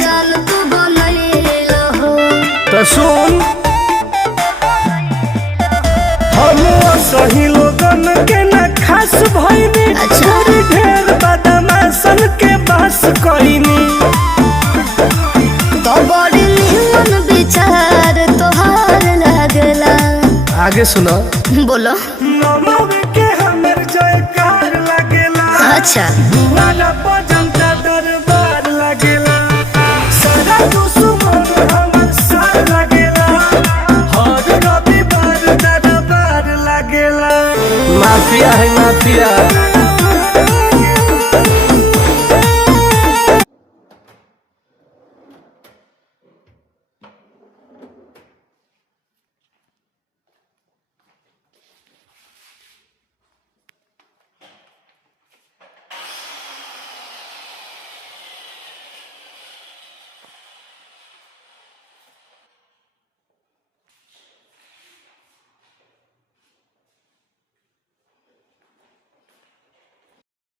चाल तू बनैलो हो। तो सुन हम सही लोगन के न खास भइनी। अच्छा। थोड़ी ढेर बदमाशन के बस कइनी। तो बड़ी निमन विचार तोहार लागला। आगे सुनो। बोलो। नमव के हमर जयकार लागेला। अच्छा। वाला जनता दरबार लागेला। सारा दुश्मन हमर साथ लागेला। हर रविवार दरबार लागेला। माफिया है माफिया।